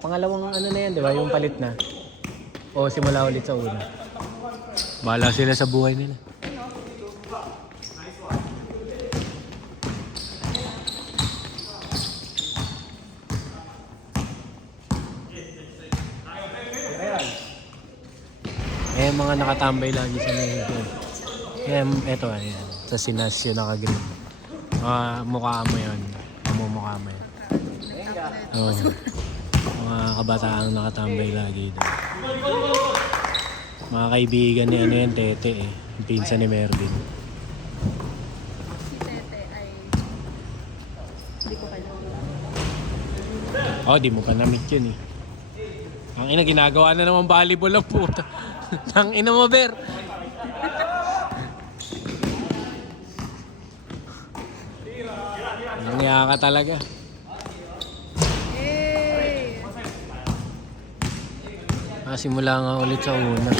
Pangalawang ano na yan, di ba? Yung palit na. O simula ulit sa una. Bahala sila sa buhay nila. Eh, mga nakatambay lagi sa mga ito. Yan, eto, ayan. Sa Sinas yun nakagrip. Mukha mo yun. Mukha mo yun. Oo. Mga kabataang nakatambay lagi doon. Mga kaibigan ni ano yan, Tete eh. Yung pinsan ni Mervin. Si Tete ay... Hindi ko kailangan. Oh, di mo pa na-meet yun eh. Ang ina, ginagawa na naman volleyball ang puta. Ang ina mo, Ber. Nangyaya ka talaga. Hey! Simula nga ulit sa una.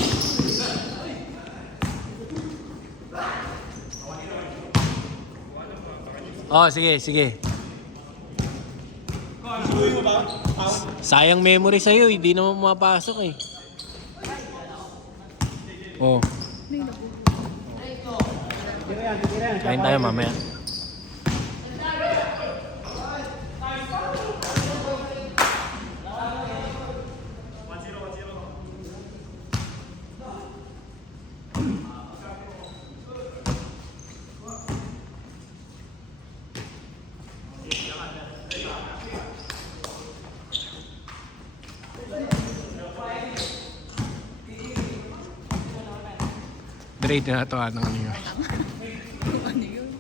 Oh, sige, sige. Sayang memory sa'yo, hindi naman mapasok eh. Oh. Kain tayo mamaya. Direct na ito ano yun. Ano yun?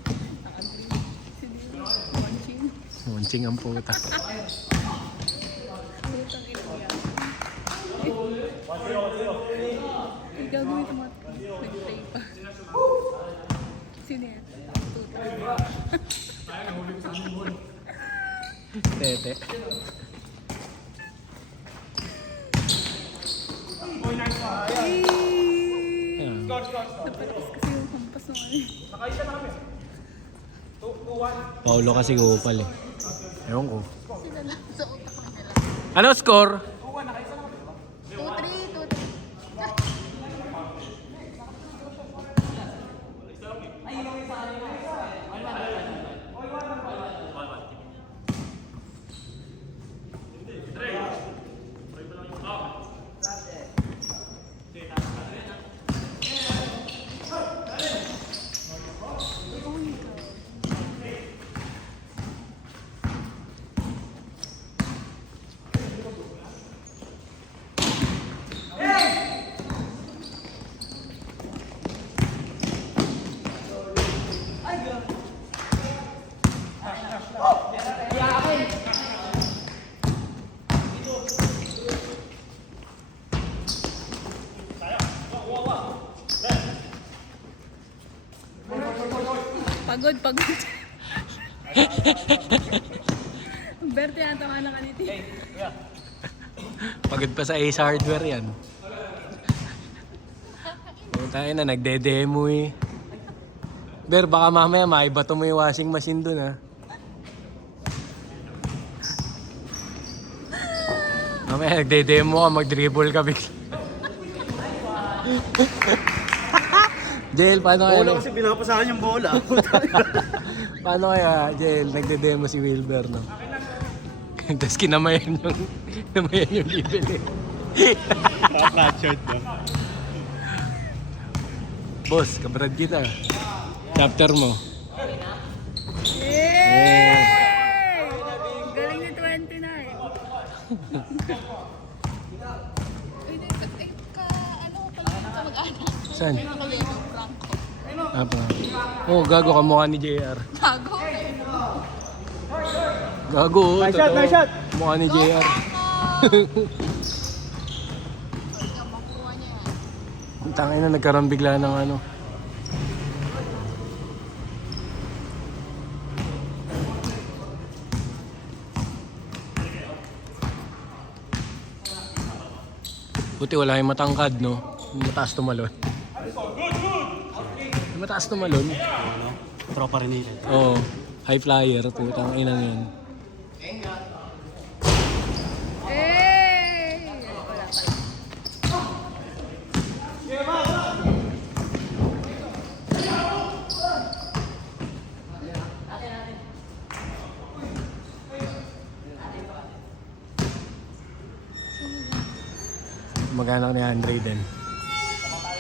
Launching. Launching ang puta. Putang ina yan. Ay, gagawin ito mga nag-play pa. Sino yan? Tete. Napalakas kasi yung hampas ng ano. Paulo kasi gupal eh. Ewan ko. Sila lang sa utak nila. Ano score? 2-3, 2-3. Pagod. Berte yata ka na kaniti. Pagod pa sa Ace Hardware yan. Tayo na, nagde-demo eh. Ber, baka mamaya maibato mo yung washing machine dun ha. Mamaya nagde-demo ka, mag-dribble ka bigla. Jail, paano kaya? Bola kasi pinapasahan yung bola. Paano kaya, Jail, nagde-demo si Wilber, no? Tapos kinamayan yung bibili. Naka-flat ba? Boss, kabrad kita. Chapter mo. Yay! Galing ni 29. Ano ko pala yung kamag-anak? Saan? Ano pala yung Franco? Apa? Oh, gago ka mukha ni JR. Gago. Gago, Nice shot, nice shot. Mukha ni JR. Makuha niya yan. Ang tangin na nagkaroon bigla ng ano. Buti wala yung matangkad, no? Yung mataas tumalon. Yung mataas tumalon. tropa rin nila. Oo. High flyer. Putang inang yan. Eh! Wala pala. Mag-anak ni Andre din.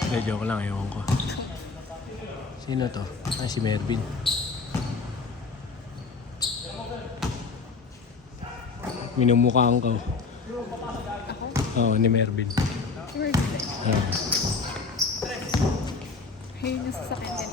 Hindi, joke lang. Ewan ko. Sino to? Ay, si Mervin. Minumukhaan ko. Oo, ni Mervin. Si Mervin. Ah. Ayun yung sasakyan din.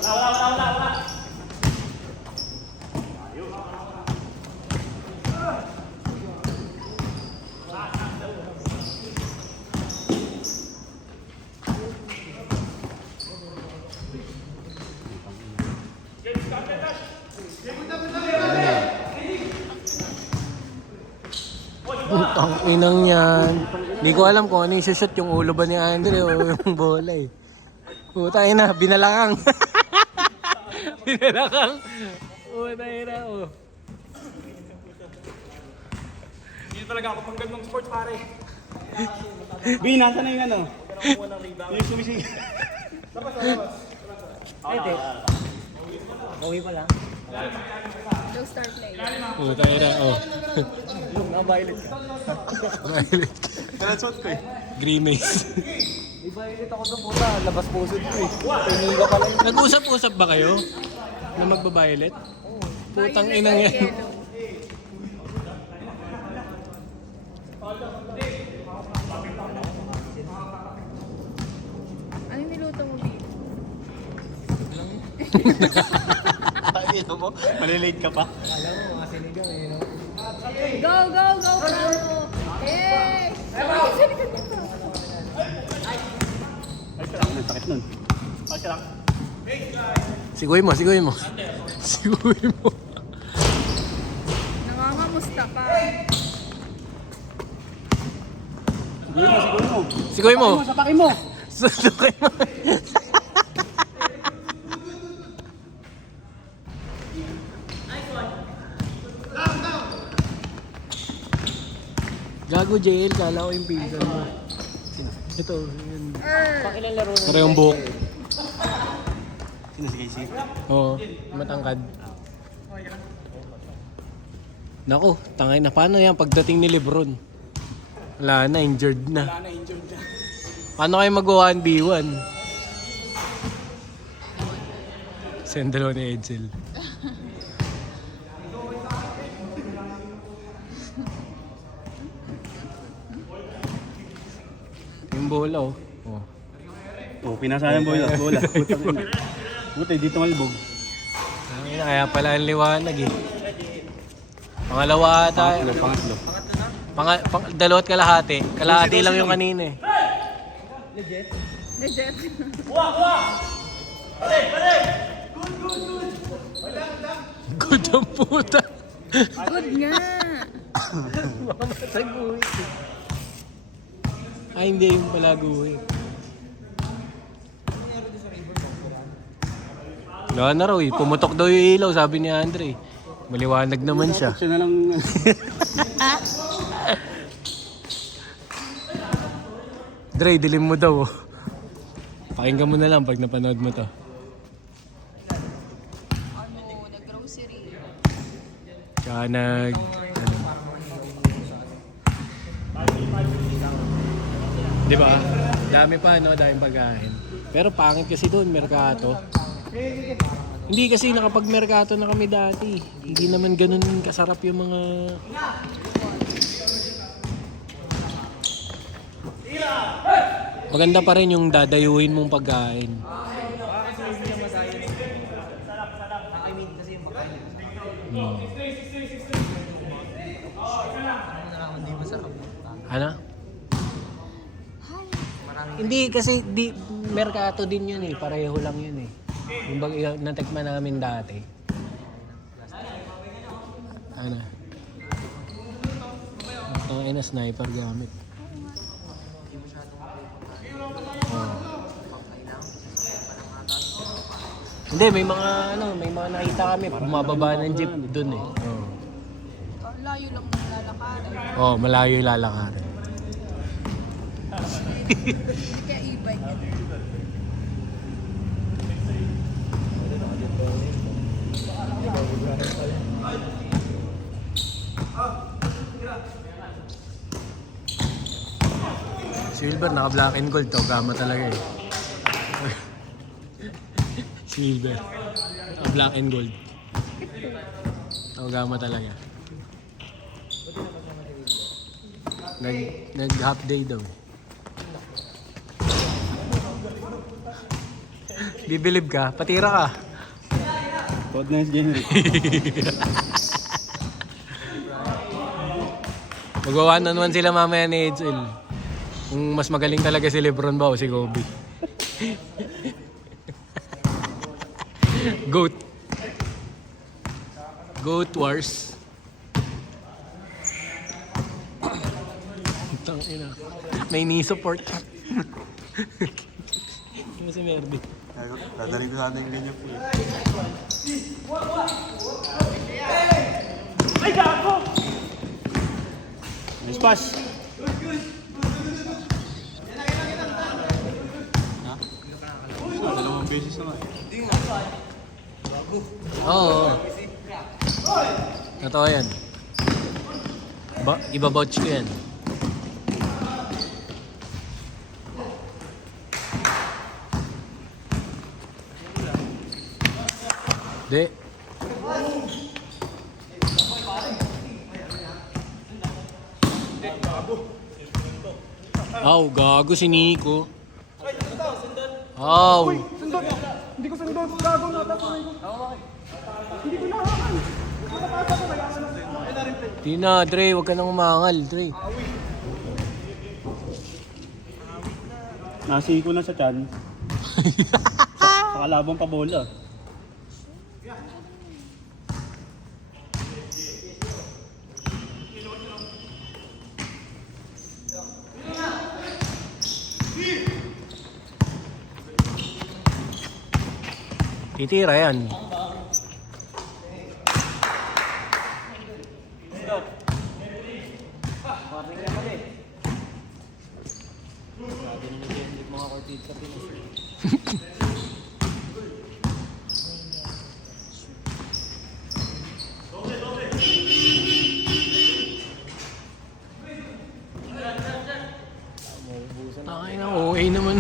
Putang inang yan. Hindi ko alam kung ano yung shoot yung ulo ba ni Andre o yung bola eh. Putang ina, binalakang. Binalakang. Putang ina oh. Hindi talaga ako pang gandong sports pare. Bin, nasa na yung ano? Yung sumising. Low star play. Putang ina oh. Violet ka. Violet. Kaya suot ko eh. Grimace. Violet ako doon puta. Labas pusod ko eh. Tingin pala yun. Nag-usap-usap ba kayo? Na magba-violet? Putang inang yan. Yellow. Ano yung niluto mo, Bill? Dito mo, malilate ka pa. Go, go, go, Franco! Hey! Ay, sa likod nito. Ay, sarap nun. Sakit nun. Ay, sarap. Siguy mo, siguy mo. Siguy mo. Nangangamusta pa. Siguro mo. Siguy mo. Sapakin mo. Siguy mo. Gago JL, kala ko yung pizza mo. Ito, yun. Parehong buhok. Sino si Casey? Oo, matangkad. Naku, tangay na. Paano yan pagdating ni Lebron? Wala na, injured na. Paano kayo mag-1v1? Sendalo ni Edsel. Yung bola oh. Oh. Oh, pinasayang bola. Bola. Buti, dito malibog. Ay, kaya pala ang liwanag eh. Pangalawa ata. Pangatlo. Dalawat kalahati. Kalahati lang yung kanina eh. Legit. Good ang puta. Good nga. Mamasaguhin. Ay, hindi yung palaguhin. Wala na raw eh. Pumutok daw yung ilaw, sabi ni Andre. Maliwanag naman siya. Siya na lang. Dre, dilim mo daw. Pakinggan mo na lang pag napanood mo to. Nag-grocery. Tsaka nag... Di ba? Dami pa, no? Daming pagkain. Pero pangit kasi doon, Mercato. Hindi kasi nakapag-Mercato na kami dati. Hindi naman ganun kasarap yung mga... Maganda pa rin yung dadayuhin mong pagkain. Ano? Hindi kasi Mercato din yun eh. Pareho lang yun eh. Yung natikman namin dati. Ano? Ang ina sniper gamit. Oh. Hindi, may mga nakita kami. Bumababa ng jeep dun eh. Oo. Layo lang ng lalakarin. Oh, malayo yung lalakarin. Kaya e-bike. Silver, naka black and gold. Gama talaga eh. Silver. Naka black and gold. Gama talaga. Nag-half day daw eh. Bibilib ka? Patira ka? Code na January. Magwa 1-on-1 sila mamaya ni Edsel. Kung mas magaling talaga si Lebron ba o si Kobe. Goat. Goat Wars. Tangina. May knee support. Ano si Merdy? Dadali ko sana yung ganyan po. Ay, gago! Nice pass. Ha? Dalawang beses naman. Oo. Totoo yan. Iba-vouch ko yan. Di. Aw, gago si Nico. Aw. Sundot! Hindi ko sundot! Gago na! Hindi ko nahakan! Nakapasa ko, nag-aano. Di na, Dre. Huwag ka nang umangal, Dre. Nasi ko na sa chan. Sa kalabang pa bola. Titira yan. Ay na, OA naman.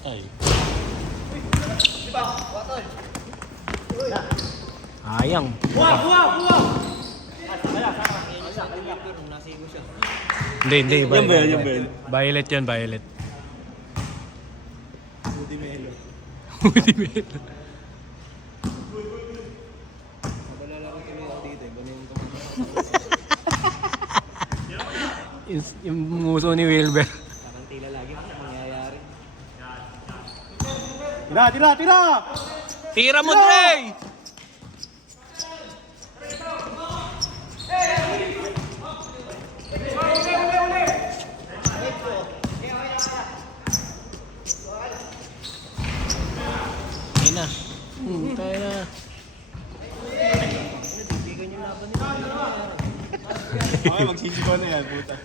Ay. Sayang. Buwa! Hindi. Yan ba yan? Violet yan, violet. Udi Melo. Udi Melo. Yung muso ni Wilber. Tira! Tira mo, Dre! Ayun na. Tayo na. Okay, magsisigaw na yan, puta.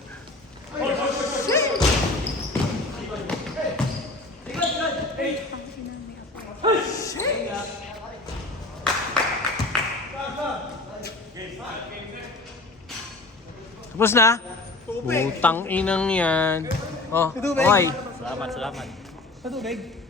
Tapos na? Utang inang yan. Oh, okay. Salamat. Sa tubig.